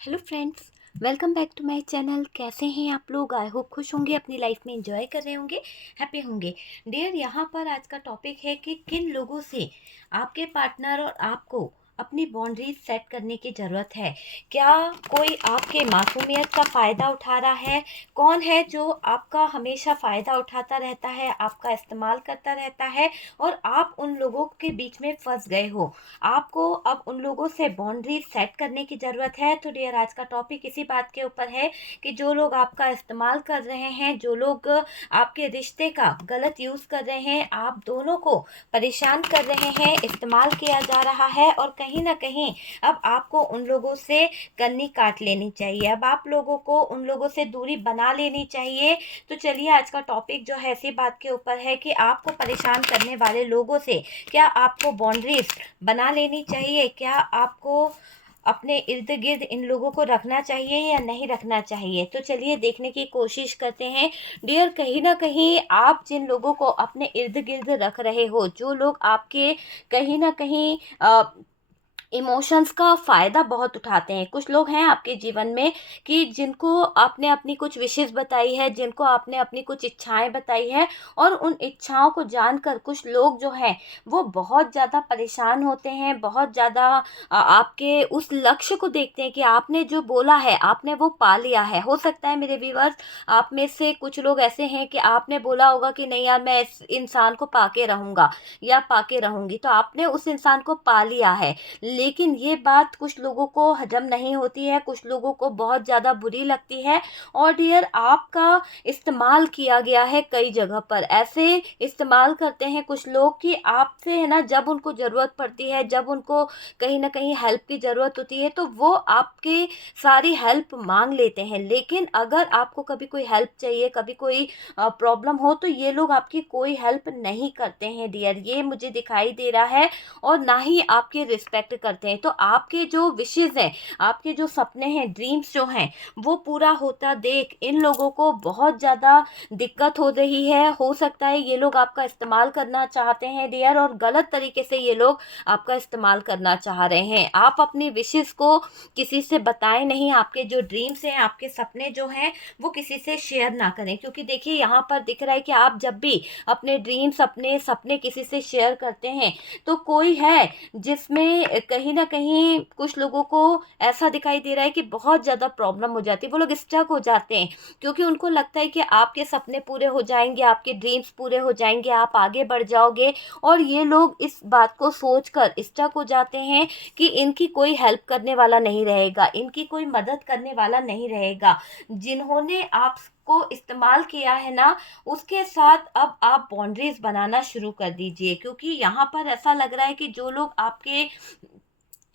Hello friends, welcome back to my channel. कैसे हैं आप लोग? आई होप खुश होंगे, अपनी लाइफ में एंजॉय कर रहे होंगे, हैप्पी होंगे। डियर, यहाँ पर आज का टॉपिक है कि किन लोगों से आपके पार्टनर और आपको अपनी बाउंड्रीज सेट करने की ज़रूरत है। क्या कोई आपके मासूमियत का फ़ायदा उठा रहा है? कौन है जो आपका हमेशा फ़ायदा उठाता रहता है, आपका इस्तेमाल करता रहता है और आप उन लोगों के बीच में फंस गए हो? आपको अब उन लोगों से बाउंड्री सेट करने की ज़रूरत है। तो डियर, आज का टॉपिक इसी बात के ऊपर है कि जो लोग आपका इस्तेमाल कर रहे हैं, जो लोग आपके रिश्ते का गलत यूज़ कर रहे हैं, आप दोनों को परेशान कर रहे हैं, इस्तेमाल किया जा रहा है और कहीं ना कहीं अब आपको उन लोगों से कन्नी काट लेनी चाहिए। अब आप लोगों को उन लोगों से दूरी बना लेनी चाहिए। तो चलिए, आज का टॉपिक जो है इसी बात के ऊपर है कि आपको परेशान करने वाले लोगों से क्या आपको बाउंड्रीज बना लेनी चाहिए? क्या आपको अपने इर्द गिर्द इन लोगों को रखना चाहिए या नहीं रखना चाहिए? तो चलिए देखने की कोशिश करते हैं। डियर, कहीं ना कहीं आप जिन लोगों को अपने इर्द गिर्द रख रहे हो, जो लोग आपके कहीं ना कहीं इमोशंस का फ़ायदा बहुत उठाते हैं। कुछ लोग हैं आपके जीवन में कि जिनको आपने अपनी कुछ विशेज़ बताई है, जिनको आपने अपनी कुछ इच्छाएं बताई है और उन इच्छाओं को जानकर कुछ लोग जो हैं वो बहुत ज़्यादा परेशान होते हैं, बहुत ज़्यादा आपके उस लक्ष्य को देखते हैं कि आपने जो बोला है आपने वो पा लिया है। हो सकता है मेरे व्यूअर्स, आप में से कुछ लोग ऐसे हैं कि आपने बोला होगा कि नहीं यार, मैं इस इंसान को पाके रहूँगा या पाके रहूँगी, तो आपने उस इंसान को पा लिया है। लेकिन ये बात कुछ लोगों को हजम नहीं होती है, कुछ लोगों को बहुत ज़्यादा बुरी लगती है। और डियर, आपका इस्तेमाल किया गया है कई जगह पर। ऐसे इस्तेमाल करते हैं कुछ लोग कि आपसे, है ना, जब उनको ज़रूरत पड़ती है, जब उनको कहीं ना कहीं हेल्प की ज़रूरत होती है, तो वो आपके सारी हेल्प मांग लेते हैं। लेकिन अगर आपको कभी कोई हेल्प चाहिए, कभी कोई प्रॉब्लम हो, तो ये लोग आपकी कोई हेल्प नहीं करते हैं डियर, ये मुझे दिखाई दे रहा है। और ना ही आपकी रिस्पेक्ट करते हैं। तो आपके जो विशेज़ हैं, आपके जो सपने हैं, ड्रीम्स जो हैं, वो पूरा होता देख इन लोगों को बहुत ज़्यादा दिक्कत हो रही है। हो सकता है ये लोग आपका इस्तेमाल करना चाहते हैं डियर, और गलत तरीके से ये लोग आपका इस्तेमाल करना चाह रहे हैं। आप अपनी विशेज़ को किसी से बताएं नहीं, आपके जो ड्रीम्स हैं, आपके सपने जो हैं, वो किसी से शेयर ना करें। क्योंकि देखिए, यहाँ पर दिख रहा है कि आप जब भी अपने ड्रीम्स, अपने सपने किसी से शेयर करते हैं, तो कोई है जिसमें कहीं न कहीं कुछ लोगों को ऐसा दिखाई दे रहा है कि बहुत ज़्यादा प्रॉब्लम हो जाती है। वो लोग स्टक हो जाते हैं क्योंकि उनको लगता है कि आपके सपने पूरे हो जाएँगे, आपके ड्रीम्स पूरे हो जाएँगे, आप आगे बढ़ जाओगे। और ये लोग इस बात को सोचकर स्टक हो जाते हैं कि इनकी कोई हेल्प करने वाला नहीं रहेगा, इनकी कोई मदद करने वाला नहीं रहेगा। जिन्होंने आपको इस्तेमाल किया है ना, उसके साथ अब आप बाउंड्रीज बनाना शुरू कर दीजिए। क्योंकि यहाँ पर ऐसा लग रहा है कि जो लोग आपके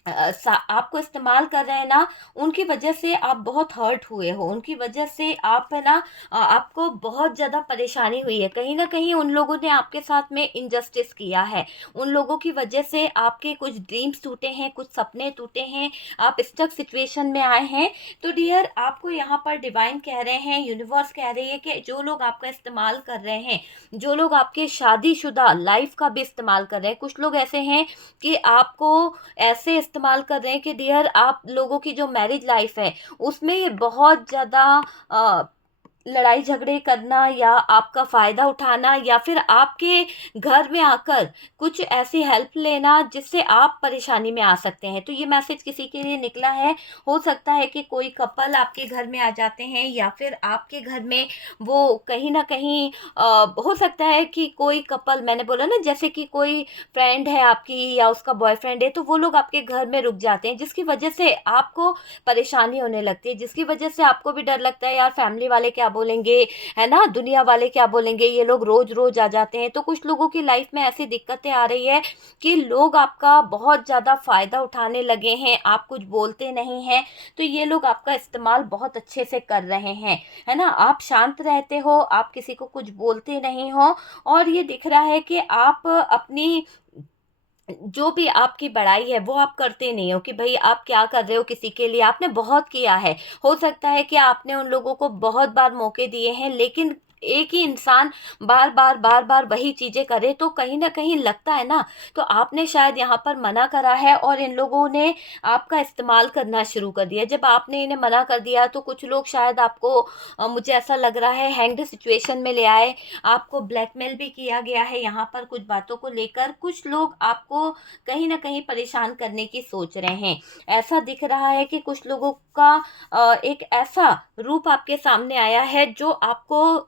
आपको इस्तेमाल कर रहे हैं ना, उनकी वजह से आप बहुत हर्ट हुए हो, उनकी वजह से आप, है ना, आपको बहुत ज़्यादा परेशानी हुई है। कहीं ना कहीं उन लोगों ने आपके साथ में इनजस्टिस किया है। उन लोगों की वजह से आपके कुछ ड्रीम्स टूटे हैं, कुछ सपने टूटे हैं, आप स्टक सिचुएशन में आए हैं। तो डियर, आपको यहाँ पर डिवाइन कह रहे हैं, यूनिवर्स कह रही है कि जो लोग आपका इस्तेमाल कर रहे हैं, जो लोग आपके शादीशुदा लाइफ का भी इस्तेमाल कर रहे हैं, कुछ लोग ऐसे हैं कि आपको ऐसे इस्तेमाल कर रहे हैं कि डियर, आप लोगों की जो मैरिज लाइफ है उसमें बहुत ज़्यादा लड़ाई झगड़े करना या आपका फ़ायदा उठाना, या फिर आपके घर में आकर कुछ ऐसी हेल्प लेना जिससे आप परेशानी में आ सकते हैं। तो ये मैसेज किसी के लिए निकला है। हो सकता है कि कोई कपल आपके घर में आ जाते हैं, या फिर आपके घर में वो कहीं न कहीं हो सकता है कि कोई कपल, मैंने बोला ना, जैसे कि कोई फ्रेंड है आपकी या उसका बॉयफ्रेंड है, तो वो लोग आपके घर में रुक जाते हैं, जिसकी वजह से आपको परेशानी होने लगती है, जिसकी वजह से आपको भी डर लगता है यार फैमिली वाले क्या बोलेंगे, है ना, दुनिया वाले क्या बोलेंगे, ये लोग रोज रोज आ जाते हैं। तो कुछ लोगों की लाइफ में ऐसी दिक्कतें आ रही है कि लोग आपका बहुत ज़्यादा फ़ायदा उठाने लगे हैं, आप कुछ बोलते नहीं हैं, तो ये लोग आपका इस्तेमाल बहुत अच्छे से कर रहे हैं, है ना। आप शांत रहते हो, आप किसी को कुछ बोलते नहीं हो, और ये दिख रहा है कि आप अपनी जो भी आपकी बड़ाई है वो आप करते नहीं हो कि भाई आप क्या कर रहे हो किसी के लिए। आपने बहुत किया है, हो सकता है कि आपने उन लोगों को बहुत बार मौके दिए हैं, लेकिन एक ही इंसान बार बार बार बार वही चीज़ें करे तो कहीं ना कहीं लगता है ना, तो आपने शायद यहाँ पर मना करा है और इन लोगों ने आपका इस्तेमाल करना शुरू कर दिया। जब आपने इन्हें मना कर दिया तो कुछ लोग शायद आपको मुझे ऐसा लग रहा है हैंग्ड सिचुएशन में ले आए, आपको ब्लैकमेल भी किया गया है यहाँ पर कुछ बातों को लेकर। कुछ लोग आपको कहीं ना कहीं परेशान करने की सोच रहे हैं। ऐसा दिख रहा है कि कुछ लोगों का एक ऐसा रूप आपके सामने आया है जो आपको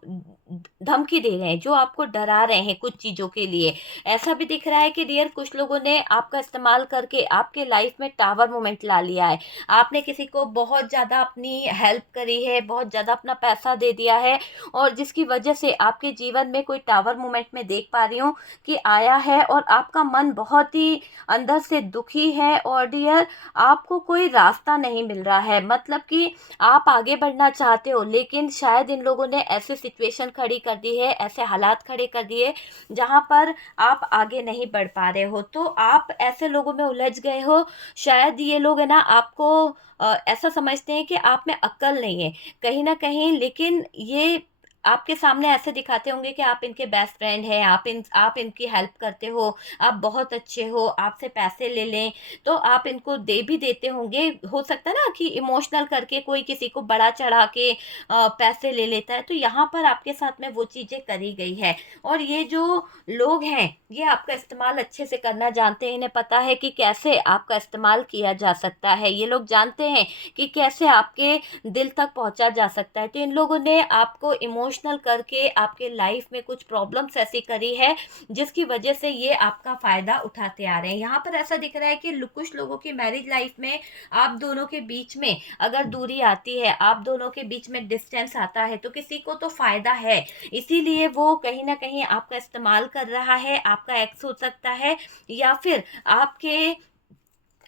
धमकी दे रहे हैं, जो आपको डरा रहे हैं कुछ चीज़ों के लिए। ऐसा भी दिख रहा है कि डियर कुछ लोगों ने आपका इस्तेमाल करके आपके लाइफ में टावर मोमेंट ला लिया है। आपने किसी को बहुत ज़्यादा अपनी हेल्प करी है, बहुत ज़्यादा अपना पैसा दे दिया है और जिसकी वजह से आपके जीवन में कोई टावर मोमेंट में देख पा रही हूँ कि आया है और आपका मन बहुत ही अंदर से दुखी है और डियर आपको कोई रास्ता नहीं मिल रहा है। मतलब कि आप आगे बढ़ना चाहते हो लेकिन शायद इन लोगों ने ऐसे सिचुएशन खड़ी कर दी है, ऐसे हालात खड़े कर दिए जहाँ पर आप आगे नहीं बढ़ पा रहे हो। तो आप ऐसे लोगों में उलझ गए हो। शायद ये लोग है ना आपको ऐसा समझते हैं कि आप में अक्ल नहीं है कहीं ना कहीं, लेकिन ये आपके सामने ऐसे दिखाते होंगे कि आप इनके बेस्ट फ्रेंड हैं, आप इनकी हेल्प करते हो, आप बहुत अच्छे हो, आपसे पैसे ले लें तो आप इनको दे भी देते होंगे। हो सकता है ना कि इमोशनल करके कोई किसी को बड़ा चढ़ा के पैसे ले लेता है, तो यहाँ पर आपके साथ में वो चीज़ें करी गई है। और ये जो लोग हैं ये आपका इस्तेमाल अच्छे से करना जानते हैं, इन्हें पता है कि कैसे आपका इस्तेमाल किया जा सकता है। ये लोग जानते हैं कि कैसे आपके दिल तक पहुंचा जा सकता है। तो इन लोगों ने आपको इमोशनल करके आपके लाइफ में कुछ प्रॉब्लम्स ऐसी करी है जिसकी वजह से ये आपका फ़ायदा उठाते आ रहे हैं। यहाँ पर ऐसा दिख रहा है कि कुछ लोगों की मैरिज लाइफ में आप दोनों के बीच में अगर दूरी आती है, आप दोनों के बीच में डिस्टेंस आता है तो किसी को तो फ़ायदा है, इसीलिए वो कहीं ना कहीं आपका इस्तेमाल कर रहा है। आपका एक्स हो सकता है या फिर आपके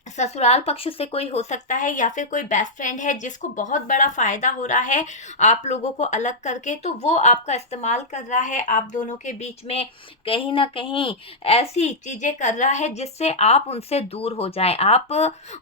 ससुराल पक्ष से कोई हो सकता है या फिर कोई बेस्ट फ्रेंड है जिसको बहुत बड़ा फ़ायदा हो रहा है आप लोगों को अलग करके, तो वो आपका इस्तेमाल कर रहा है। आप दोनों के बीच में कहीं न कहीं ऐसी चीज़ें कर रहा है जिससे आप उनसे दूर हो जाएँ। आप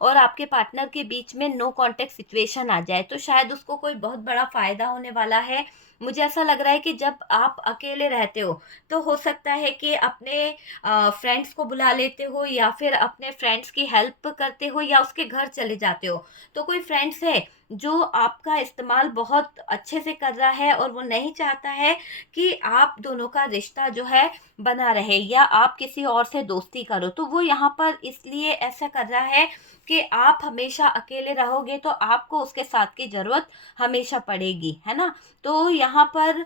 और आपके पार्टनर के बीच में नो कॉन्टैक्ट सिचुएशन आ जाए, तो शायद उसको कोई बहुत बड़ा फ़ायदा होने वाला है। मुझे ऐसा लग रहा है कि जब आप अकेले रहते हो, तो हो सकता है कि अपने फ्रेंड्स को बुला लेते हो या फिर अपने फ्रेंड्स की हेल्प करते हो या उसके घर चले जाते हो। तो कोई फ्रेंड्स है जो आपका इस्तेमाल बहुत अच्छे से कर रहा है और वो नहीं चाहता है कि आप दोनों का रिश्ता जो है बना रहे या आप किसी और से दोस्ती करो। तो वो यहाँ पर इसलिए ऐसा कर रहा है कि आप हमेशा अकेले रहोगे तो आपको उसके साथ की ज़रूरत हमेशा पड़ेगी, है ना? तो यहाँ पर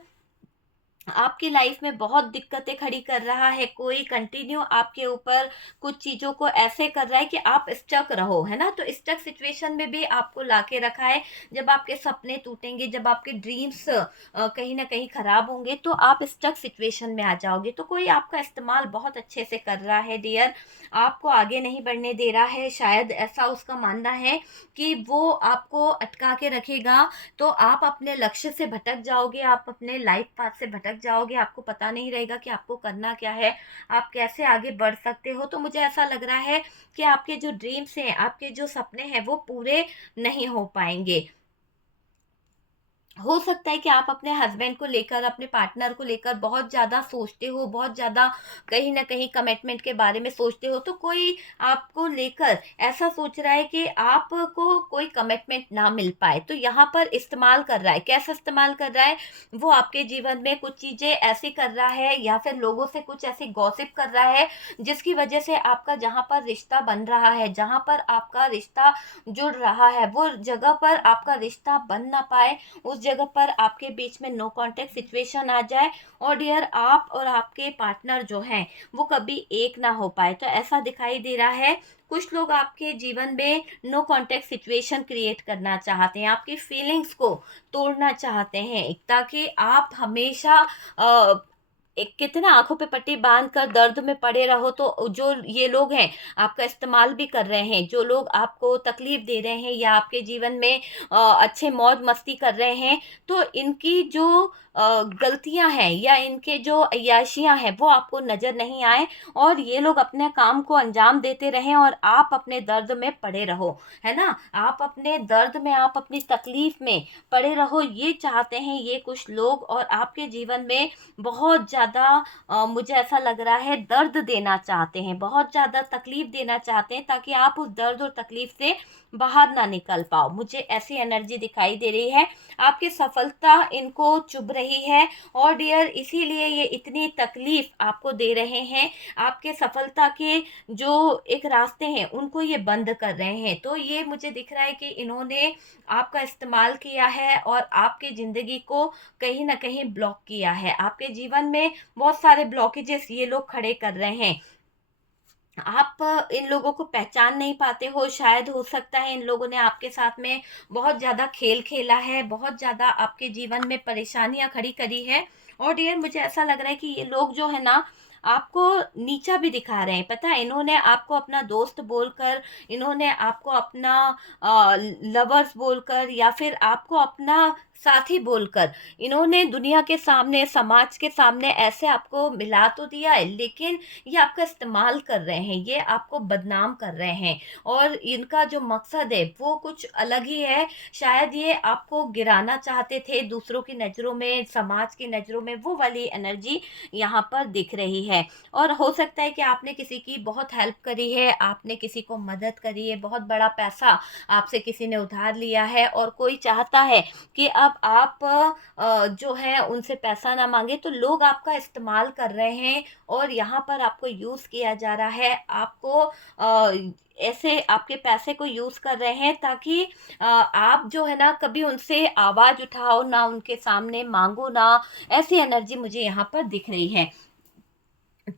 आपकी लाइफ में बहुत दिक्कतें खड़ी कर रहा है, कोई कंटिन्यू आपके ऊपर कुछ चीज़ों को ऐसे कर रहा है कि आप स्टक रहो, है ना? तो स्टक सिचुएशन में भी आपको लाके रखा है। जब आपके सपने टूटेंगे, जब आपके ड्रीम्स कहीं न कहीं खराब होंगे, तो आप स्टक सिचुएशन में आ जाओगे। तो कोई आपका इस्तेमाल बहुत अच्छे से कर रहा है डियर, आपको आगे नहीं बढ़ने दे रहा है। शायद ऐसा उसका मानना है कि वो आपको अटका के रखेगा, तो आप अपने लक्ष्य से भटक जाओगे, आप अपने लाइफ पाथ से भटक जाओगे, आपको पता नहीं रहेगा कि आपको करना क्या है, आप कैसे आगे बढ़ सकते हो। तो मुझे ऐसा लग रहा है कि आपके जो ड्रीम्स हैं, आपके जो सपने हैं वो पूरे नहीं हो पाएँगे। हो सकता है कि आप अपने हस्बैंड को लेकर, अपने पार्टनर को लेकर बहुत ज़्यादा सोचते हो, बहुत ज़्यादा कहीं न कहीं कमिटमेंट के बारे में सोचते हो, तो कोई आपको लेकर ऐसा सोच रहा है कि आपको कोई कमिटमेंट ना मिल पाए, तो यहाँ पर इस्तेमाल कर रहा है। कैसा इस्तेमाल कर रहा है? वो आपके जीवन में कुछ चीज़ें ऐसी कर रहा है या फिर लोगों से कुछ ऐसी गॉसिप कर रहा है, जिसकी वजह से आपका जहाँ पर रिश्ता बन रहा है, जहाँ पर आपका रिश्ता जुड़ रहा है, वो जगह पर आपका रिश्ता बन ना पाए, उस जगह पर आपके बीच में नो कांटेक्ट सिचुएशन आ जाए और डियर आप और आपके पार्टनर जो हैं वो कभी एक ना हो पाए। तो ऐसा दिखाई दे रहा है कुछ लोग आपके जीवन में नो कांटेक्ट सिचुएशन क्रिएट करना चाहते हैं, आपकी फीलिंग्स को तोड़ना चाहते हैं ताकि आप हमेशा एक कितना आँखों पे पट्टी बाँध कर दर्द में पड़े रहो, तो जो ये लोग हैं, आपका इस्तेमाल भी कर रहे हैं। जो लोग आपको तकलीफ़ दे रहे हैं या आपके जीवन में अच्छे मौज-मस्ती कर रहे हैं, तो इनकी जो गलतियाँ हैं या इनके जो अय्याशियाँ हैं, वो आपको नज़र नहीं आएँ और ये लोग अपने काम को अंजाम देते रहें और आप अपने दर्द में पड़े रहो, है ना? आप अपने दर्द में, आप अपनी तकलीफ़ में पड़े रहो, ये चाहते हैं ये कुछ लोग, और आपके जीवन में बहुत ज़्यादा मुझे ऐसा लग रहा है दर्द देना चाहते हैं, बहुत ज़्यादा तकलीफ़ देना चाहते हैं, ताकि आप उस दर्द और तकलीफ़ से बाहर ना निकल पाओ। मुझे ऐसी एनर्जी दिखाई दे रही है। आपकी सफलता इनको चुभ रही है और डियर इसीलिए ये इतनी तकलीफ़ आपको दे रहे हैं। आपके सफलता के जो एक रास्ते हैं उनको ये बंद कर रहे हैं। तो ये मुझे दिख रहा है कि इन्होंने आपका इस्तेमाल किया है और आपकी ज़िंदगी को कहीं न कहीं ब्लॉक किया है। आपके जीवन में बहुत सारे ब्लॉकेजेस ये लोग खड़े कर रहे हैं। आप इन लोगों को पहचान नहीं पाते हो, शायद हो सकता है इन लोगों ने आपके साथ में बहुत ज़्यादा खेल खेला है, बहुत ज़्यादा आपके जीवन में परेशानियाँ खड़ी करी है। और डियर मुझे ऐसा लग रहा है कि ये लोग जो है ना, आपको नीचा भी दिखा रहे हैं। पता है, इन्होंने आपको अपना दोस्त बोलकर, इन्होंने आपको अपना लवर्स बोलकर या फिर आपको अपना साथी बोलकर, इन्होंने दुनिया के सामने, समाज के सामने ऐसे आपको मिला तो दिया है, लेकिन ये आपका इस्तेमाल कर रहे हैं, ये आपको बदनाम कर रहे हैं और इनका जो मकसद है वो कुछ अलग ही है। शायद ये आपको गिराना चाहते थे दूसरों की नज़रों में, समाज की नज़रों में, वो वाली एनर्जी यहाँ पर दिख रही है। और हो सकता है कि आपने किसी की बहुत हेल्प करी है, आपने किसी को मदद करी है, बहुत बड़ा पैसा आपसे किसी ने उधार लिया है और कोई चाहता है कि अब आप जो है उनसे पैसा ना माँगे, तो लोग आपका इस्तेमाल कर रहे हैं और यहाँ पर आपको यूज़ किया जा रहा है। आपको ऐसे आपके पैसे को यूज़ कर रहे हैं ताकि आप जो है ना कभी उनसे आवाज़ उठाओ ना, उनके सामने माँगो ना, ऐसी एनर्जी मुझे यहाँ पर दिख रही है।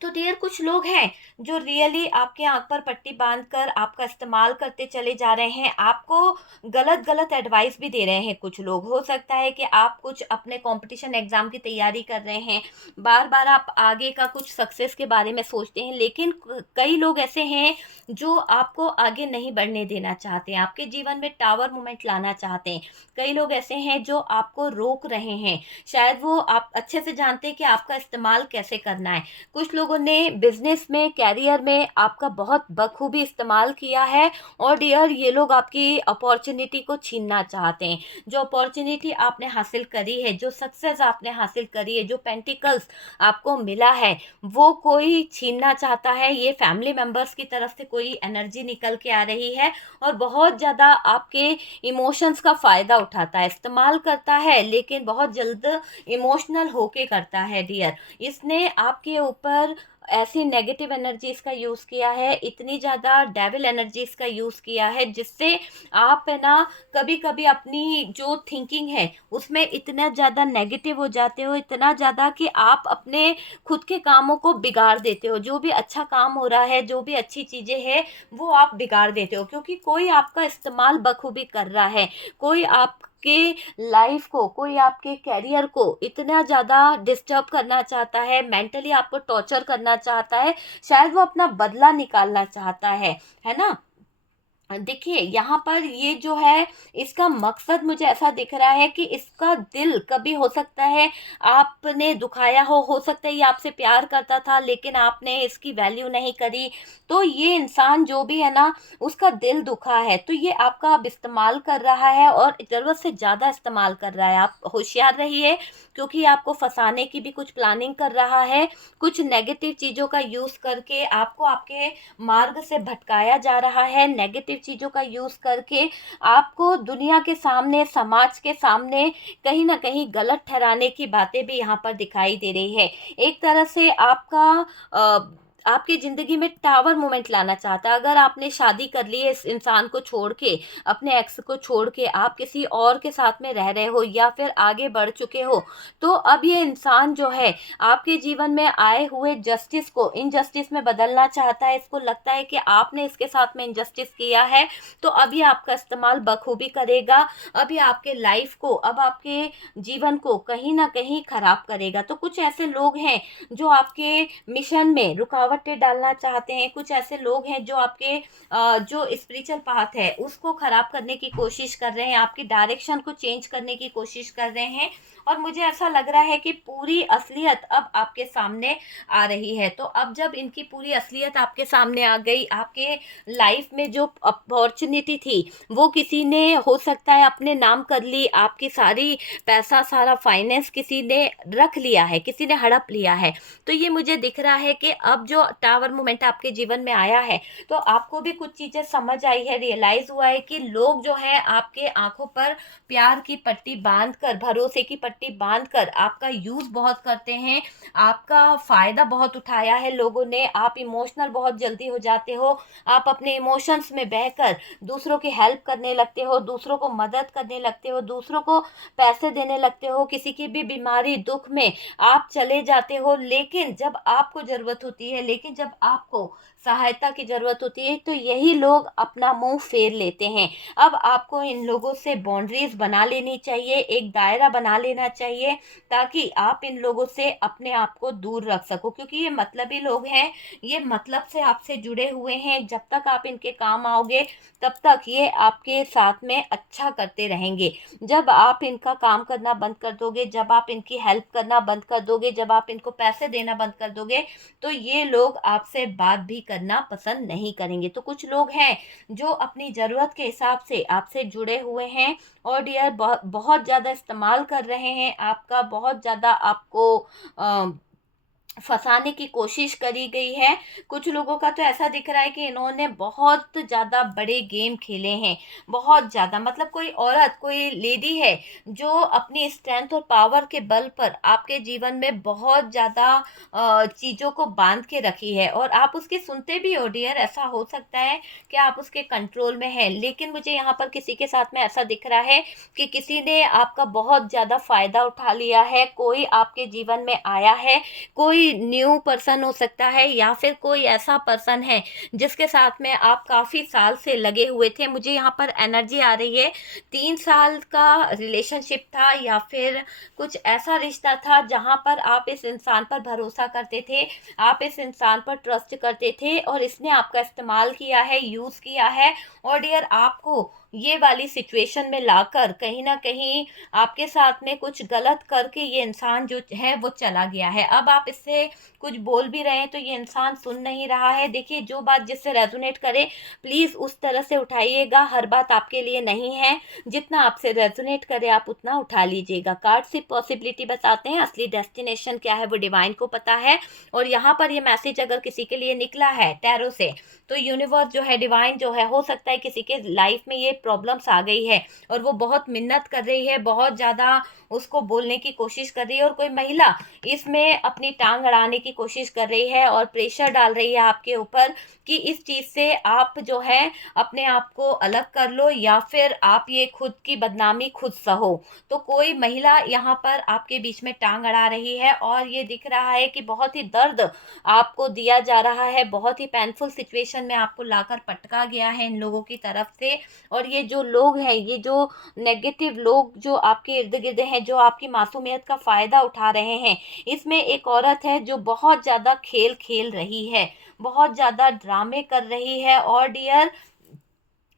तो डियर कुछ लोग हैं जो रियली आपके आँख पर पट्टी बाँधकर आपका इस्तेमाल करते चले जा रहे हैं। आपको गलत-गलत एडवाइस भी दे रहे हैं कुछ लोग। हो सकता है कि आप कुछ अपने कॉम्पिटिशन एग्ज़ाम की तैयारी कर रहे हैं। बार-बार आप आगे का कुछ सक्सेस के बारे में सोचते हैं, लेकिन क कई लोग ऐसे हैं जो आपको आगे नहीं बढ़ने देना चाहते हैं, आपके जीवन में टावर मोमेंट लाना चाहते हैं। कई लोग ऐसे हैं जो आपको रोक रहे हैं। शायद वो आप अच्छे से जानते हैं कि आपका इस्तेमाल कैसे करना है। कुछ लोगों ने बिज़नेस में, करियर में आपका बहुत बखूबी इस्तेमाल किया है और डियर ये लोग आपकी अपॉर्च्युनिटी को छीनना चाहते हैं। जो अपॉर्च्युनिटी आपने हासिल करी है, जो सक्सेस आपने हासिल करी है, जो पेंटिकल्स आपको मिला है, वो कोई छीनना चाहता है। ये फैमिली मेंबर्स की तरफ से कोई एनर्जी निकल के आ रही है और बहुत ज़्यादा आपके इमोशंस का फ़ायदा उठाता है, इस्तेमाल करता है, लेकिन बहुत जल्द इमोशनल होके करता है डियर। इसने आपके ऊपर ऐसी नेगेटिव एनर्जीज़ का यूज़ किया है, इतनी ज़्यादा डेविल एनर्जीज़ का यूज़ किया है, जिससे आप है ना कभी-कभी अपनी जो थिंकिंग है उसमें इतना ज़्यादा नेगेटिव हो जाते हो, इतना ज़्यादा कि आप अपने खुद के कामों को बिगाड़ देते हो। जो भी अच्छा काम हो रहा है, जो भी अच्छी चीज़ें हैं, वो आप बिगाड़ देते हो, क्योंकि कोई आपका इस्तेमाल बखूबी कर रहा है। कोई आपके लाइफ को, कोई आपके करियर को इतना ज़्यादा डिस्टर्ब करना चाहता है, मेंटली आपको टॉर्चर करना चाहता है, शायद वो अपना बदला निकालना चाहता है ना? देखिए यहाँ पर ये जो है, इसका मकसद मुझे ऐसा दिख रहा है कि इसका दिल कभी हो सकता है आपने दुखाया हो सकता है ये आपसे प्यार करता था लेकिन आपने इसकी वैल्यू नहीं करी। तो ये इंसान जो भी है ना, उसका दिल दुखा है, तो ये आपका अब इस्तेमाल कर रहा है और ज़रूरत से ज़्यादा इस्तेमाल कर रहा है। आप होशियार रहिए, क्योंकि ये आपको फंसाने की भी कुछ प्लानिंग कर रहा है। कुछ नेगेटिव चीज़ों का यूज़ करके आपको आपके मार्ग से भटकाया जा रहा है। नेगेटिव चीज़ों का यूज़ करके आपको दुनिया के सामने, समाज के सामने कहीं न कहीं गलत ठहराने की बातें भी यहाँ पर दिखाई दे रही है। एक तरह से आपका आपकी ज़िंदगी में टावर मोमेंट लाना चाहता है। अगर आपने शादी कर ली है इस इंसान को छोड़ के, अपने एक्स को छोड़ के आप किसी और के साथ में रह रहे हो या फिर आगे बढ़ चुके हो, तो अब ये इंसान जो है आपके जीवन में आए हुए जस्टिस को इनजस्टिस में बदलना चाहता है। इसको लगता है कि आपने इसके साथ में इनजस्टिस किया है, तो अब ये आपका इस्तेमाल बखूबी करेगा। अब ये आपके लाइफ को, अब आपके जीवन को कहीं न कहीं खराब करेगा। तो कुछ ऐसे लोग हैं जो आपके मिशन में रुकावटें डालना चाहते हैं। कुछ ऐसे लोग हैं जो आपके जो स्पिरिचुअल पाथ है उसको ख़राब करने की कोशिश कर रहे हैं, आपकी डायरेक्शन को चेंज करने की कोशिश कर रहे हैं। और मुझे ऐसा लग रहा है कि पूरी असलियत अब आपके सामने आ रही है। तो अब जब इनकी पूरी असलियत आपके सामने आ गई, आपके लाइफ में जो अपॉर्चुनिटी थी वो किसी ने हो सकता है अपने नाम कर ली, आपकी सारी पैसा, सारा फाइनेंस किसी ने रख लिया है, किसी ने हड़प लिया है। तो ये मुझे दिख रहा है कि अब जो टावर मोमेंट आपके जीवन में आया है, तो आपको भी कुछ चीज़ें समझ आई है, रियलाइज़ हुआ है कि लोग जो हैं आपके आँखों पर प्यार की पट्टी बाँधकर, भरोसे की पट्टी बाँधकर आपका यूज़ बहुत करते हैं, आपका फ़ायदा बहुत उठाया है लोगों ने, आप इमोशनल बहुत जल्दी हो जाते हो, आप अपने इमोशंस में बहकर दूसरों की हेल्प करने लगते हो, दूसरों को मदद करने लगते हो, दूसरों को पैसे देने लगते हो, किसी की भी बीमारी, दुःख में आप चले जाते हो। लेकिन जब आपको ज़रूरत होती है, लेकिन जब आपको सहायता की ज़रूरत होती है, तो यही लोग अपना मुँह फेर लेते हैं। अब आपको इन लोगों से बाउंड्रीज़ बना लेनी चाहिए, एक दायरा बना लेना चाहिए, ताकि आप इन लोगों से अपने आप को दूर रख सको, क्योंकि ये मतलबी लोग हैं, ये मतलब से आपसे जुड़े हुए हैं। जब तक आप इनके काम आओगे, तब तक ये आपके साथ में अच्छा करते रहेंगे। जब आप इनका काम करना बंद कर दोगे, जब आप इनकी हेल्प करना बंद कर दोगे, जब आप इनको पैसे देना बंद कर दोगे, तो ये लोग आपसे बात भी करना पसंद नहीं करेंगे। तो कुछ लोग हैं जो अपनी ज़रूरत के हिसाब से आपसे जुड़े हुए हैं और डियर बहुत ज़्यादा इस्तेमाल कर रहे हैं आपका, बहुत ज़्यादा आपको फँसाने की कोशिश करी गई है। कुछ लोगों का तो ऐसा दिख रहा है कि इन्होंने बहुत ज़्यादा बड़े गेम खेले हैं, बहुत ज़्यादा, मतलब कोई औरत, कोई लेडी है जो अपनी स्ट्रेंथ और पावर के बल पर आपके जीवन में बहुत ज़्यादा चीज़ों को बाँध के रखी है और आप उसकी सुनते भी हो डियर। ऐसा हो सकता है कि आप उसके कंट्रोल में हैं, लेकिन मुझे यहाँ पर किसी के साथ में ऐसा दिख रहा है कि किसी ने आपका बहुत ज़्यादा फ़ायदा उठा लिया है, कोई आपके जीवन में आया है, कोई न्यू पर्सन हो सकता है या फिर कोई ऐसा पर्सन है जिसके साथ में आप काफ़ी साल से लगे हुए थे। मुझे यहाँ पर एनर्जी आ रही है 3 साल का रिलेशनशिप था या फिर कुछ ऐसा रिश्ता था जहाँ पर आप इस इंसान पर भरोसा करते थे, आप इस इंसान पर ट्रस्ट करते थे और इसने आपका इस्तेमाल किया है, यूज़ किया है और डियर आपको ये वाली सिचुएशन में लाकर कहीं न कहीं आपके साथ में कुछ गलत करके ये इंसान जो है वो चला गया है। अब आप इससे कुछ बोल भी रहे हैं तो ये इंसान सुन नहीं रहा है। देखिए, जो बात जिससे रेज़ोनेट करे प्लीज़ उस तरह से उठाइएगा, हर बात आपके लिए नहीं है। जितना आपसे रेज़ोनेट करे आप उतना उठा लीजिएगा। कार्ड सिर्फ़ पॉसिबिलिटी बताते हैं, असली डेस्टिनेशन क्या है वो डिवाइन को पता है। और यहाँ पर ये मैसेज अगर किसी के लिए निकला है टैरो से, तो यूनिवर्स जो है, डिवाइन जो है, हो सकता है किसी के लाइफ में ये प्रॉब्लम्स आ गई है और वो बहुत मिन्नत कर रही है, बहुत ज़्यादा उसको बोलने की कोशिश कर रही है और कोई महिला इसमें अपनी टांग अड़ाने की कोशिश कर रही है और प्रेशर डाल रही है आपके ऊपर कि इस चीज़ से आप जो है अपने आप को अलग कर लो या फिर आप ये खुद की बदनामी खुद सहो। तो कोई महिला यहाँ पर आपके बीच में टांग अड़ा रही है और ये दिख रहा है कि बहुत ही दर्द आपको दिया जा रहा है, बहुत ही पेनफुल सिचुएशन में आपको लाकर पटका गया है इन लोगों की तरफ से। और ये जो लोग हैं, ये जो नेगेटिव लोग जो आपके इर्द-गिर्द हैं, जो आपकी मासूमियत का फ़ायदा उठा रहे हैं, इसमें एक औरत है जो बहुत ज़्यादा खेल खेल रही है, बहुत ज़्यादा ड्रामे कर रही है और डियर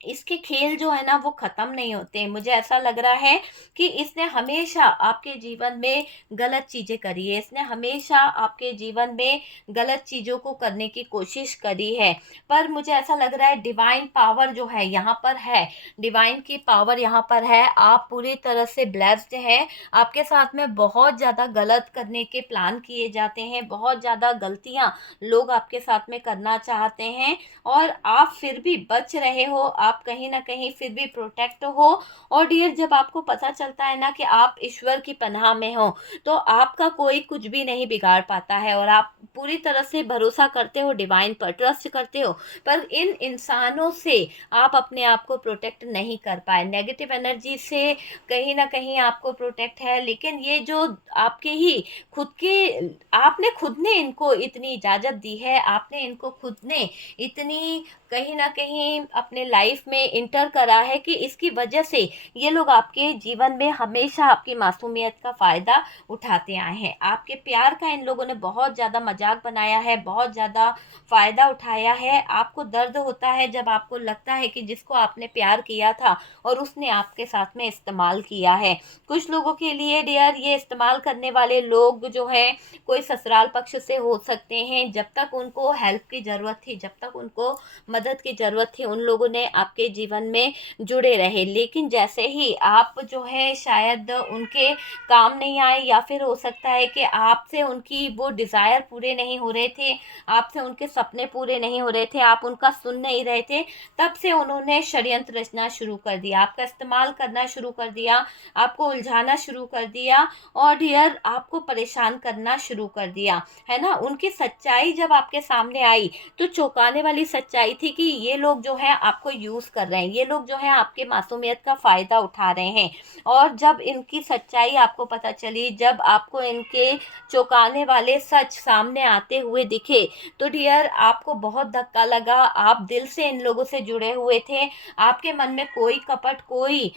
इसके खेल जो है ना वो ख़त्म नहीं होते हैं। मुझे ऐसा लग रहा है कि इसने हमेशा आपके जीवन में गलत चीज़ें करी है, इसने हमेशा आपके जीवन में गलत चीज़ों को करने की कोशिश करी है। पर मुझे ऐसा लग रहा है डिवाइन पावर जो है यहाँ पर है, डिवाइन की पावर यहाँ पर है, आप पूरी तरह से ब्लेस्ड हैं। आपके साथ में बहुत ज़्यादा गलत करने के प्लान किए जाते हैं, बहुत ज़्यादा गलतियाँ लोग आपके साथ में करना चाहते हैं और आप फिर भी बच रहे हो, आप कहीं ना कहीं फिर भी प्रोटेक्ट हो। और डियर, जब आपको पता चलता है ना कि आप ईश्वर की पनाह में हो, तो आपका कोई कुछ भी नहीं बिगाड़ पाता है और आप पूरी तरह से भरोसा करते हो, डिवाइन पर ट्रस्ट करते हो। पर इन इंसानों से आप अपने आप को प्रोटेक्ट नहीं कर पाए, नेगेटिव एनर्जी से कहीं ना कहीं आपको प्रोटेक्ट है। लेकिन ये जो आपके ही खुद के, आपने खुद ने इनको इतनी इजाज़त दी है, आपने इनको खुद ने इतनी कहीं ना कहीं अपने लाइफ में इंटर करा है कि इसकी वजह से ये लोग आपके जीवन में हमेशा आपकी मासूमियत का फ़ायदा उठाते आए हैं। आपके प्यार का इन लोगों ने बहुत ज़्यादा मजाक बनाया है, बहुत ज़्यादा फ़ायदा उठाया है। आपको दर्द होता है जब आपको लगता है कि जिसको आपने प्यार किया था और उसने आपके साथ में इस्तेमाल किया है। कुछ लोगों के लिए डियर, ये इस्तेमाल करने वाले लोग जो हैं, कोई ससुराल पक्ष से हो सकते हैं। जब तक उनको हेल्प की ज़रूरत थी, जब तक उनको मदद की ज़रूरत थी, उन लोगों ने आपके जीवन में जुड़े रहे। लेकिन जैसे ही आप जो है शायद उनके काम नहीं आए, या फिर हो सकता है कि आपसे उनकी वो डिज़ायर पूरे नहीं हो रहे थे, आपसे उनके सपने पूरे नहीं हो रहे थे, आप उनका सुन नहीं रहे थे, तब से उन्होंने षड्यंत्र रचना शुरू कर दिया, आपका इस्तेमाल करना शुरू कर दिया, आपको उलझाना शुरू कर दिया और डियर आपको परेशान करना शुरू कर दिया, है ना। उनकी सच्चाई जब आपके सामने आई तो चौंकाने वाली सच्चाई थी कि ये लोग जो है आपको यूज़ कर रहे हैं, ये लोग जो है आपके मासूमियत का फ़ायदा उठा रहे हैं। और जब इनकी सच्चाई आपको पता चली, जब आपको इनके चौंकाने वाले सच सामने आते हुए दिखे, तो डियर आपको बहुत धक्का लगा। आप दिल से इन लोगों से जुड़े हुए थे, आपके मन में कोई कपट, कोई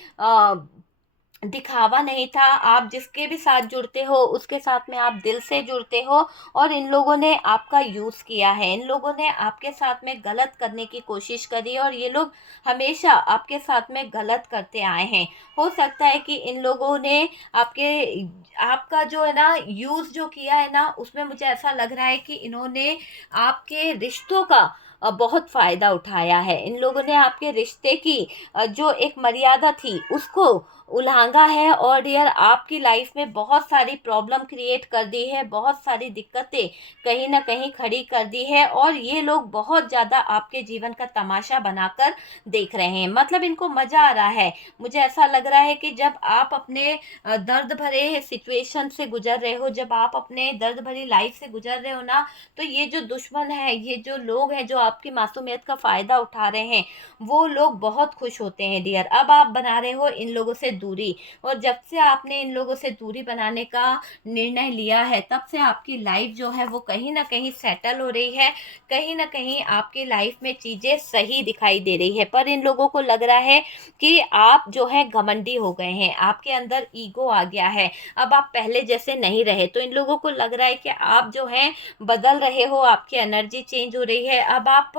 दिखावा नहीं था। आप जिसके भी साथ जुड़ते हो उसके साथ में आप दिल से जुड़ते हो, और इन लोगों ने आपका यूज़ किया है, इन लोगों ने आपके साथ में गलत करने की कोशिश करी, और ये लोग हमेशा आपके साथ में गलत करते आए हैं। हो सकता है कि इन लोगों ने आपके आपका जो है ना यूज़ जो किया है ना, उसमें मुझे ऐसा लग रहा है कि इन्होंने आपके रिश्तों का बहुत फ़ायदा उठाया है। इन लोगों ने आपके रिश्ते की जो एक मर्यादा थी उसको उल्लंघा है, और डियर आपकी लाइफ में बहुत सारी प्रॉब्लम क्रिएट कर दी है, बहुत सारी दिक्कतें कहीं ना कहीं खड़ी कर दी है, और ये लोग बहुत ज़्यादा आपके जीवन का तमाशा बनाकर देख रहे हैं। मतलब इनको मज़ा आ रहा है। मुझे ऐसा लग रहा है कि जब आप अपने दर्द भरे सिचुएशन से गुजर रहे हो, जब आप अपने दर्द भरी लाइफ से गुजर रहे हो ना, तो ये जो दुश्मन है, ये जो लोग हैं जो आपकी मासूमियत का फ़ायदा उठा रहे हैं, वो लोग बहुत खुश होते हैं डियर। अब आप बना रहे हो इन लोगों से दूरी, और जब से आपने इन लोगों से दूरी बनाने का निर्णय लिया है, तब से आपकी लाइफ जो है वो कहीं ना कहीं सेटल हो रही है, कहीं ना कहीं आपकी लाइफ में चीज़ें सही दिखाई दे रही है। पर इन लोगों को लग रहा है कि आप जो है घमंडी हो गए हैं, आपके अंदर ईगो आ गया है, अब आप पहले जैसे नहीं रहे। तो इन लोगों को लग रहा है कि आप जो है बदल रहे हो, आपकी एनर्जी चेंज हो रही है, अब आप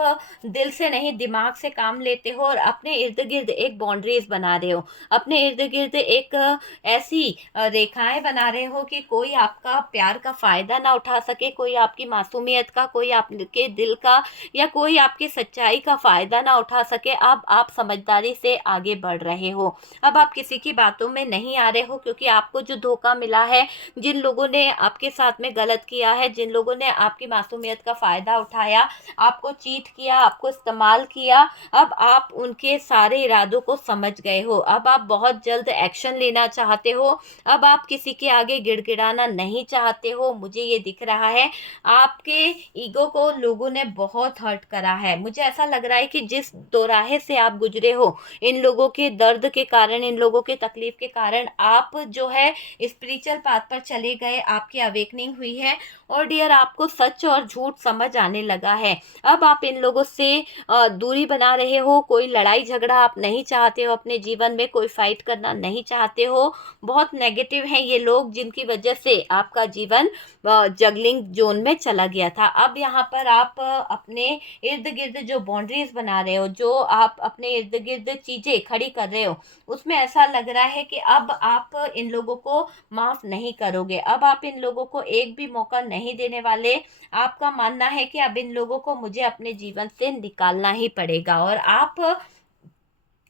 दिल से नहीं दिमाग से काम लेते हो, और अपने इर्द गिर्द एक बाउंड्रीज बना रहे हो, अपने इर्द गिर्द एक ऐसी रेखाएं बना रहे हो कि कोई आपका प्यार का फ़ायदा ना उठा सके, कोई आपकी मासूमियत का, कोई आपके दिल का, या कोई आपकी सच्चाई का फ़ायदा ना उठा सके। अब आप समझदारी से आगे बढ़ रहे हो, अब आप किसी की बातों में नहीं आ रहे हो, क्योंकि आपको जो धोखा मिला है, जिन लोगों ने आपके साथ में गलत किया है, जिन लोगों ने आपकी मासूमियत का फ़ायदा उठाया, आपको चीट किया, आपको इस्तेमाल किया, अब आप उनके सारे इरादों को समझ गए हो। अब आप बहुत जल्द एक्शन लेना चाहते हो, अब आप किसी के आगे गिड़गिड़ाना नहीं चाहते हो। मुझे ये दिख रहा है आपके ईगो को लोगों ने बहुत हर्ट करा है। मुझे ऐसा लग रहा है कि जिस दोराहे से आप गुजरे हो, इन लोगों के दर्द के कारण, इन लोगों के तकलीफ के कारण आप जो है स्पिरिचुअल पाथ पर चले गए, आपकी अवेकनिंग हुई है, और डियर आपको सच और झूठ समझ आने लगा है। अब आप इन लोगों से दूरी बना रहे हो, कोई लड़ाई झगड़ा आप नहीं चाहते हो अपने जीवन में, कोई फाइट करना नहीं चाहते हो। बहुत नेगेटिव हैं ये लोग, जिनकी वजह से आपका जीवन जगलिंग जोन में चला गया था। अब यहाँ पर आप अपने इर्द गिर्द जो बाउंड्रीज बना रहे हो, जो आप अपने इर्द गिर्द चीज़ें खड़ी कर रहे हो, उसमें ऐसा लग रहा है कि अब आप इन लोगों को माफ़ नहीं करोगे, अब आप इन लोगों को एक भी मौका नहीं देने वाले। आपका मानना है कि अब इन लोगों को मुझे अपने जीवन से निकालना ही पड़ेगा, और आप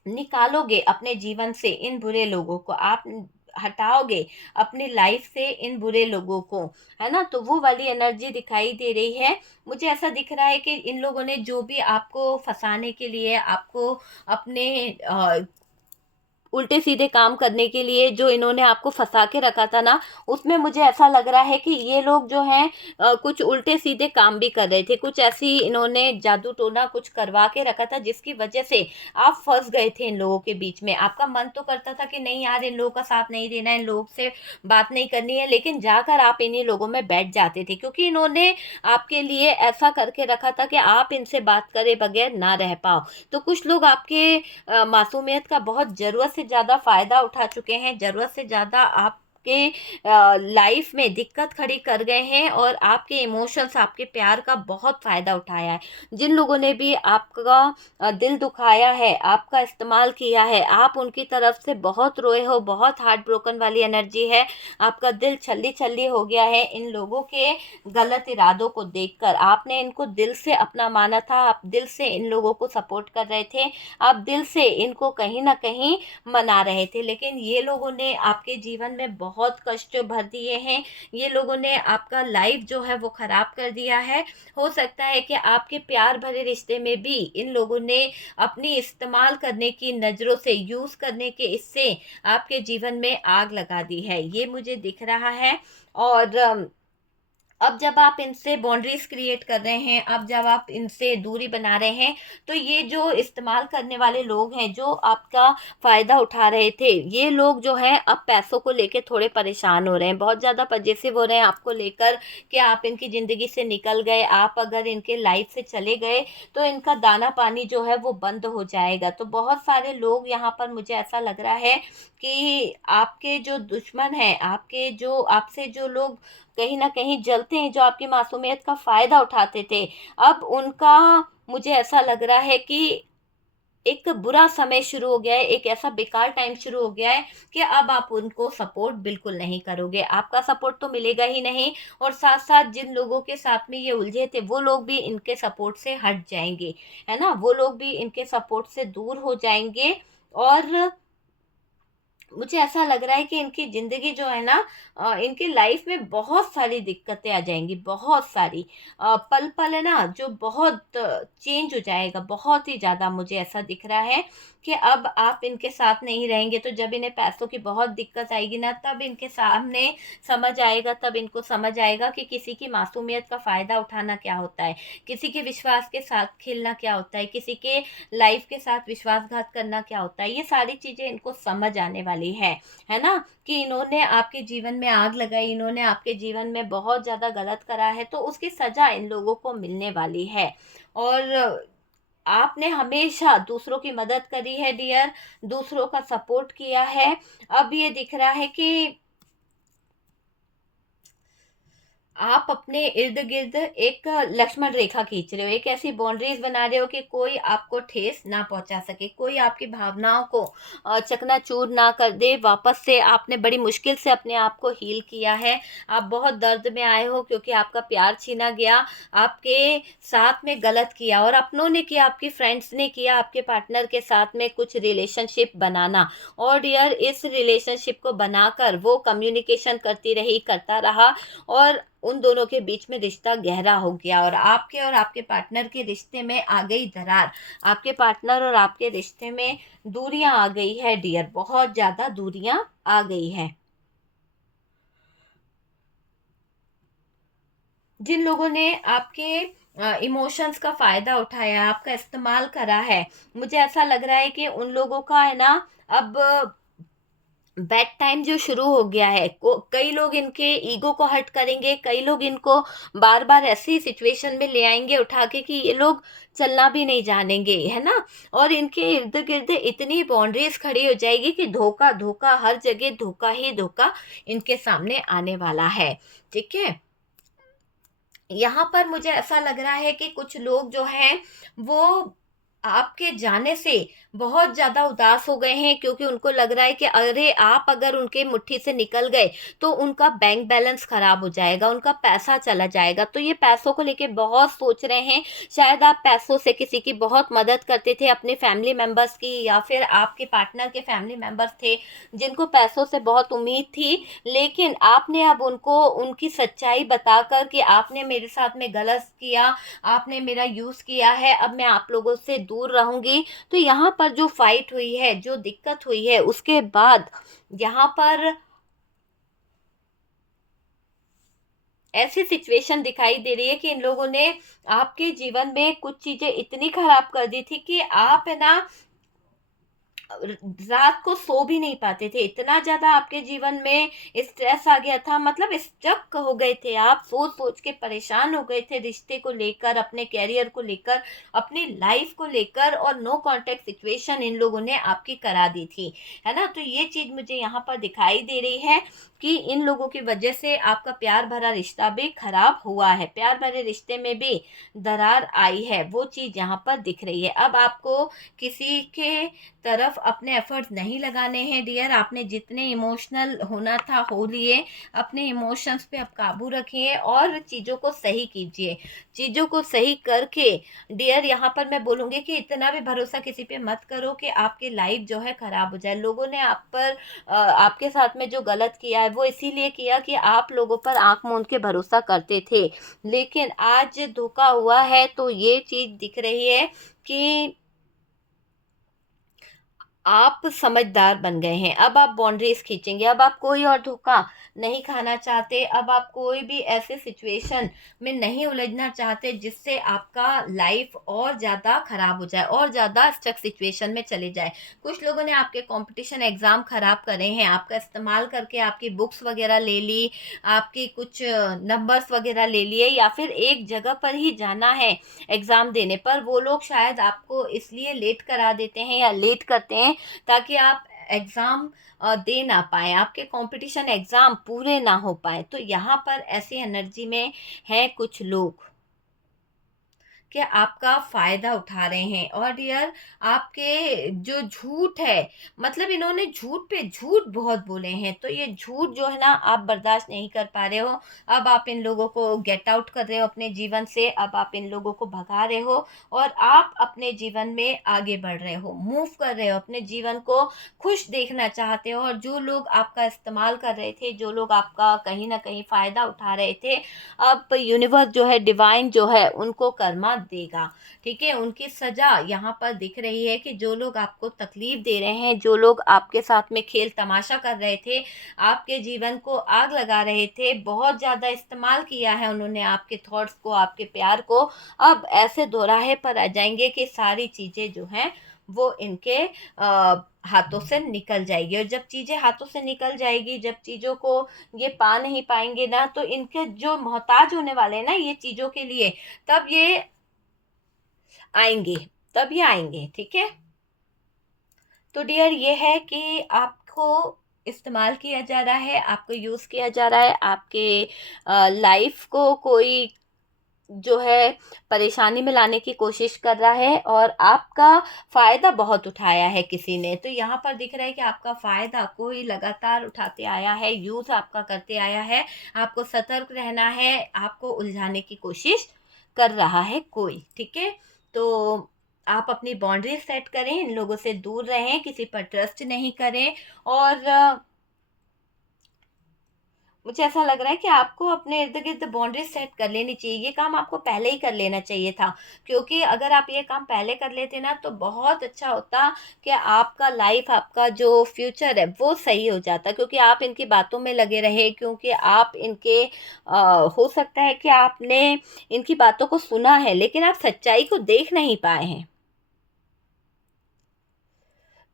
निकालोगे अपने जीवन से इन बुरे लोगों को। आप हटाओगे अपनी लाइफ से इन बुरे लोगों को, है ना, तो वो वाली एनर्जी दिखाई दे रही है। मुझे ऐसा दिख रहा है कि इन लोगों ने जो भी आपको फंसाने के लिए, आपको अपने उल्टे सीधे काम करने के लिए जो इन्होंने आपको फंसा के रखा था ना, उसमें मुझे ऐसा लग रहा है कि ये लोग जो हैं कुछ उल्टे सीधे काम भी कर रहे थे, कुछ ऐसी इन्होंने जादू टोना कुछ करवा के रखा था जिसकी वजह से आप फंस गए थे इन लोगों के बीच में। आपका मन तो करता था कि नहीं यार, इन लोगों का साथ नहीं देना है, इन लोगों से बात नहीं करनी है, लेकिन जाकर आप इन्हीं लोगों में बैठ जाते थे क्योंकि इन्होंने आपके लिए ऐसा करके रखा था कि आप इनसे बात करे बगैर ना रह पाओ। तो कुछ लोग आपके मासूमियत का बहुत ज़रूरत से ज़्यादा फ़ायदा उठा चुके हैं, ज़रूरत से ज़्यादा आपके लाइफ में दिक्कत खड़ी कर गए हैं और आपके इमोशंस, आपके प्यार का बहुत फ़ायदा उठाया है। जिन लोगों ने भी आपका दिल दुखाया है, आपका इस्तेमाल किया है, आप उनकी तरफ से बहुत रोए हो, बहुत हार्ट ब्रोकन वाली एनर्जी है, आपका दिल छल्ली-छल्ली हो गया है इन लोगों के गलत इरादों को देखकर। आपने इनको दिल से अपना माना था, आप दिल से इन लोगों को सपोर्ट कर रहे थे, आप दिल से इनको कहीं न कहीं मना रहे थे, लेकिन ये लोगों ने आपके जीवन में बहुत कष्ट भर दिए हैं। ये लोगों ने आपका लाइफ जो है वो ख़राब कर दिया है। हो सकता है कि आपके प्यार भरे रिश्ते में भी इन लोगों ने अपनी इस्तेमाल करने की नज़रों से, यूज़ करने के इससे आपके जीवन में आग लगा दी है, ये मुझे दिख रहा है। और अब जब आप इनसे बाउंड्रीज क्रिएट कर रहे हैं, अब जब आप इनसे दूरी बना रहे हैं, तो ये जो इस्तेमाल करने वाले लोग हैं, जो आपका फ़ायदा उठा रहे थे, ये लोग जो हैं अब पैसों को लेके थोड़े परेशान हो रहे हैं, बहुत ज़्यादा पजेसिव हो रहे हैं आपको लेकर कि आप इनकी ज़िंदगी से निकल गए, आप अगर इनके लाइफ से चले गए तो इनका दाना पानी जो है वो बंद हो जाएगा। तो बहुत सारे लोग यहाँ पर, मुझे ऐसा लग रहा है कि आपके जो दुश्मन हैं, आपके जो आपसे जो लोग कहीं न कहीं जलते हैं, जो आपकी मासूमियत का फ़ायदा उठाते थे, अब उनका, मुझे ऐसा लग रहा है कि एक बुरा समय शुरू हो गया है, एक ऐसा बेकार टाइम शुरू हो गया है कि अब आप उनको सपोर्ट बिल्कुल नहीं करोगे। आपका सपोर्ट तो मिलेगा ही नहीं, और साथ-साथ जिन लोगों के साथ में ये उलझे थे, वो लोग भी इनके सपोर्ट से हट जाएँगे, है ना? वो लोग भी इनके सपोर्ट से दूर हो जाएँगे। और मुझे ऐसा लग रहा है कि इनकी ज़िंदगी जो है ना, इनकी लाइफ में बहुत सारी दिक्कतें आ जाएँगी, बहुत सारी। पल-पल है ना जो बहुत चेंज हो जाएगा, बहुत ही ज़्यादा मुझे ऐसा दिख रहा है कि अब आप इनके साथ नहीं रहेंगे, तो जब इन्हें पैसों की बहुत दिक्कत आएगी ना, तब इनके सामने समझ आएगा, तब इनको समझ आएगा कि किसी की मासूमियत का फ़ायदा उठाना क्या होता है, किसी के विश्वास के साथ खेलना क्या होता है, किसी के लाइफ के साथ विश्वासघात करना क्या होता है। ये सारी चीज़ें इनको समझ आने वाली है ना? कि इन्होंने आपके जीवन में आग लगाई, इन्होंने आपके जीवन में बहुत ज़्यादा गलत करा है, तो उसकी सज़ा इन लोगों को मिलने वाली है। और आपने हमेशा दूसरों की मदद करी है डियर, दूसरों का सपोर्ट किया है। अब ये दिख रहा है कि आप अपने इर्द-गिर्द एक लक्ष्मण रेखा खींच रहे हो, एक ऐसी बाउंड्रीज़ बना रहे हो कि कोई आपको ठेस ना पहुँचा सके, कोई आपकी भावनाओं को चकनाचूर ना कर दे। वापस से आपने बड़ी मुश्किल से अपने आप को हील किया है। आप बहुत दर्द में आए हो क्योंकि आपका प्यार छीना गया, आपके साथ में गलत किया, और अपनों ने किया, आपकी फ्रेंड्स ने किया, आपके पार्टनर के साथ में कुछ रिलेशनशिप बनाना। और डियर, इस रिलेशनशिप को बनाकर वो कम्युनिकेशन करती रही, करता रहा, और उन दोनों के बीच में रिश्ता गहरा हो गया, और आपके पार्टनर के रिश्ते में आ गई दरार। आपके पार्टनर और आपके रिश्ते में दूरियां आ गई है डियर, बहुत ज़्यादा दूरियां आ गई है। जिन लोगों ने आपके इमोशंस का फ़ायदा उठाया, आपका इस्तेमाल करा है, मुझे ऐसा लग रहा है कि उन लोगों का है ना, अब बैड टाइम जो शुरू हो गया है। कई लोग इनके ईगो को हर्ट करेंगे, कई लोग इनको बार बार ऐसी सिचुएशन में ले आएंगे उठा के कि ये लोग चलना भी नहीं जानेंगे, है ना? और इनके इर्द गिर्द इतनी बाउंड्रीज खड़ी हो जाएगी कि धोखा धोखा, हर जगह धोखा ही धोखा इनके सामने आने वाला है। ठीक है, यहाँ पर मुझे ऐसा लग रहा है कि कुछ लोग जो हैं वो आपके जाने से बहुत ज़्यादा उदास हो गए हैं, क्योंकि उनको लग रहा है कि अरे आप अगर उनके मुट्ठी से निकल गए तो उनका बैंक बैलेंस खराब हो जाएगा, उनका पैसा चला जाएगा। तो ये पैसों को लेके बहुत सोच रहे हैं। शायद आप पैसों से किसी की बहुत मदद करते थे, अपने फैमिली मेंबर्स की, या फिर आपके पार्टनर के फैमिली मेंबर्स थे जिनको पैसों से बहुत उम्मीद थी, लेकिन आपने अब उनको उनकी सच्चाई बताकर कि आपने मेरे साथ में गलत किया, आपने मेरा यूज़ किया है, अब मैं आप लोगों से दूर रहूँगी। तो यहाँ पर जो फाइट हुई है, जो दिक्कत हुई है, उसके बाद यहाँ पर ऐसी सिचुएशन दिखाई दे रही है कि इन लोगों ने आपके जीवन में कुछ चीज़ें इतनी खराब कर दी थी कि आप है ना रात को सो भी नहीं पाते थे। इतना ज़्यादा आपके जीवन में स्ट्रेस आ गया था, मतलब स्टक हो गए थे आप, सोच-सोच के परेशान हो गए थे रिश्ते को लेकर, अपने करियर को लेकर, अपनी लाइफ को लेकर, और नो कॉन्टैक्ट सिचुएशन इन लोगों ने आपकी करा दी थी, है ना? तो ये चीज़ मुझे यहाँ पर दिखाई दे रही है कि इन लोगों की वजह से आपका प्यार भरा रिश्ता भी खराब हुआ है। प्यार भरे रिश्ते में भी दरार आई है, वो चीज़ यहाँ पर दिख रही है। अब आपको किसी के तरफ अपने एफर्ट्स नहीं लगाने हैं डियर। आपने जितने इमोशनल होना था हो लिए। अपने इमोशंस पे आप काबू रखिए और चीज़ों को सही कीजिए। चीज़ों को सही करके डियर, यहाँ पर मैं बोलूँगी कि इतना भी भरोसा किसी पे मत करो कि आपकी लाइफ जो है ख़राब हो जाए। लोगों ने आप पर आपके साथ में जो गलत किया है वो इसीलिए किया कि आप लोगों पर आँख मूंद के भरोसा करते थे। लेकिन आज धोखा हुआ है, तो ये चीज़ दिख रही है कि आप समझदार बन गए हैं। अब आप बाउंड्रीज़ खींचेंगे, अब आप कोई और धोखा नहीं खाना चाहते, अब आप कोई भी ऐसे सिचुएशन में नहीं उलझना चाहते जिससे आपका लाइफ और ज़्यादा खराब हो जाए, और ज़्यादा स्टक सिचुएशन में चले जाए। कुछ लोगों ने आपके कॉम्पिटिशन एग्ज़ाम खराब करे हैं, आपका इस्तेमाल करके आपकी बुक्स वगैरह ले ली, आपकी कुछ नंबर्स वगैरह ले लिए, या फिर एक जगह पर ही जाना है एग्ज़ाम देने पर, वो लोग शायद आपको इसलिए लेट करा देते हैं या लेट करते हैं ताकि आप एग्ज़ाम दे ना पाएँ, आपके कॉम्पिटिशन एग्ज़ाम पूरे ना हो पाएँ। तो यहाँ पर ऐसी एनर्जी में हैं कुछ लोग कि आपका फ़ायदा उठा रहे हैं। और डियर, आपके जो झूठ है, मतलब इन्होंने झूठ पे झूठ बहुत बोले हैं, तो ये झूठ जो है ना आप बर्दाश्त नहीं कर पा रहे हो। अब आप इन लोगों को गेट आउट कर रहे हो अपने जीवन से, अब आप इन लोगों को भगा रहे हो और आप अपने जीवन में आगे बढ़ रहे हो, मूव कर रहे हो, अपने जीवन को खुश देखना चाहते हो। और जो लोग आपका इस्तेमाल कर रहे थे, जो लोग आपका कहीं न कहीं फ़ायदा उठा रहे थे, अब यूनिवर्स जो है, डिवाइन जो है, उनको कर्मा देगा। ठीक है? उनकी सज़ा यहाँ पर दिख रही है कि जो लोग आपको तकलीफ़ दे रहे हैं, जो लोग आपके साथ में खेल तमाशा कर रहे थे, आपके जीवन को आग लगा रहे थे, बहुत ज़्यादा इस्तेमाल किया है उन्होंने आपके थॉट्स को, आपके प्यार को, अब ऐसे दोराहे पर आ जाएँगे कि सारी चीज़ें जो हैं वो इनके हाथों से निकल जाएगी। और जब चीज़ें हाथों से निकल जाएगी, जब चीज़ों को ये पा नहीं पाएँगे ना, तो इनके जो मोहताज होने वाले हैं ना ये चीज़ों के लिए, तब ये आएँगे, तब ये आएँगे, ठीक है? तो डियर, ये है कि आपको इस्तेमाल किया जा रहा है, आपको यूज़ किया जा रहा है, आपके लाइफ़ को कोई जो है परेशानी में लाने की कोशिश कर रहा है, और आपका फ़ायदा बहुत उठाया है किसी ने। तो यहाँ पर दिख रहा है कि आपका फ़ायदा कोई लगातार उठाते आया है, यूज़ आपका करते आया है, आपको सतर्क रहना है, आपको उलझाने की कोशिश कर रहा है कोई, ठीक है? तो आप अपनी बाउंड्री सेट करें, इन लोगों से दूर रहें, किसी पर ट्रस्ट नहीं करें। और मुझे ऐसा लग रहा है कि आपको अपने इर्द-गिर्द बाउंड्रीज़ सेट कर लेनी चाहिए। ये काम आपको पहले ही कर लेना चाहिए था, क्योंकि अगर आप ये काम पहले कर लेते ना तो बहुत अच्छा होता कि आपका लाइफ़, आपका जो फ्यूचर है वो सही हो जाता। क्योंकि आप इनकी बातों में लगे रहे, क्योंकि आप इनके हो सकता है कि आपने इनकी बातों को सुना है, लेकिन आप सच्चाई को देख नहीं पाए हैं।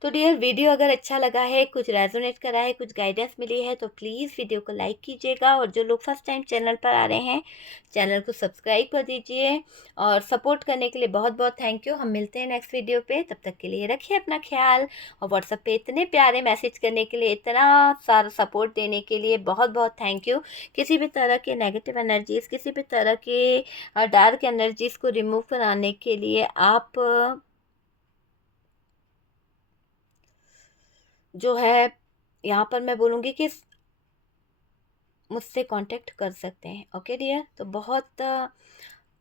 तो डियर, वीडियो अगर अच्छा लगा है, कुछ रेजोनेट करा है, कुछ गाइडेंस मिली है, तो प्लीज़ वीडियो को लाइक कीजिएगा। और जो लोग फर्स्ट टाइम चैनल पर आ रहे हैं, चैनल को सब्सक्राइब कर दीजिए। और सपोर्ट करने के लिए बहुत बहुत थैंक यू। हम मिलते हैं नेक्स्ट वीडियो पे, तब तक के लिए रखिए अपना ख्याल। और व्हाट्सएप पे इतने प्यारे मैसेज करने के लिए, इतना सारा सपोर्ट देने के लिए बहुत बहुत थैंक यू। किसी भी तरह के नेगेटिव एनर्जीज़, किसी भी तरह के डार्क एनर्जीज़ को रिमूव कराने के लिए आप जो है यहाँ पर मैं बोलूँगी कि मुझसे कांटेक्ट कर सकते हैं। ओके डियर, तो बहुत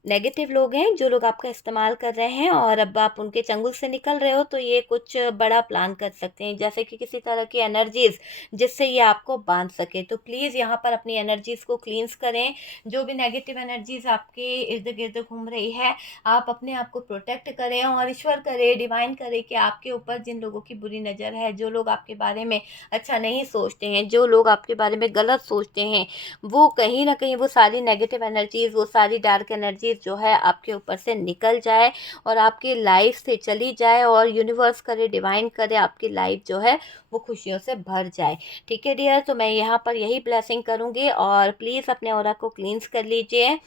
नेगेटिव लोग हैं जो लोग आपका इस्तेमाल कर रहे हैं और अब आप उनके चंगुल से निकल रहे हो, तो ये कुछ बड़ा प्लान कर सकते हैं, जैसे कि किसी तरह की एनर्जीज जिससे ये आपको बांध सके। तो प्लीज़ यहाँ पर अपनी एनर्जीज को क्लींस करें। जो भी नेगेटिव एनर्जीज आपके इर्द गिर्द घूम रही है, आप अपने आप को प्रोटेक्ट करें और ईश्वर करे, डिवाइन करे कि आपके ऊपर जिन लोगों की बुरी नज़र है, जो लोग आपके बारे में अच्छा नहीं सोचते हैं, जो लोग आपके बारे में गलत सोचते हैं, वो कहीं न कहीं वो सारी नेगेटिव एनर्जीज़, वो सारी डार्क एनर्जीज़ जो है आपके ऊपर से निकल जाए और आपकी लाइफ से चली जाए, और यूनिवर्स करे, डिवाइन करे, आपकी लाइफ जो है वो खुशियों से भर जाए। ठीक है डियर, तो मैं यहाँ पर यही ब्लेसिंग करूँगी और प्लीज़ अपने ऑरा को क्लींस कर लीजिए।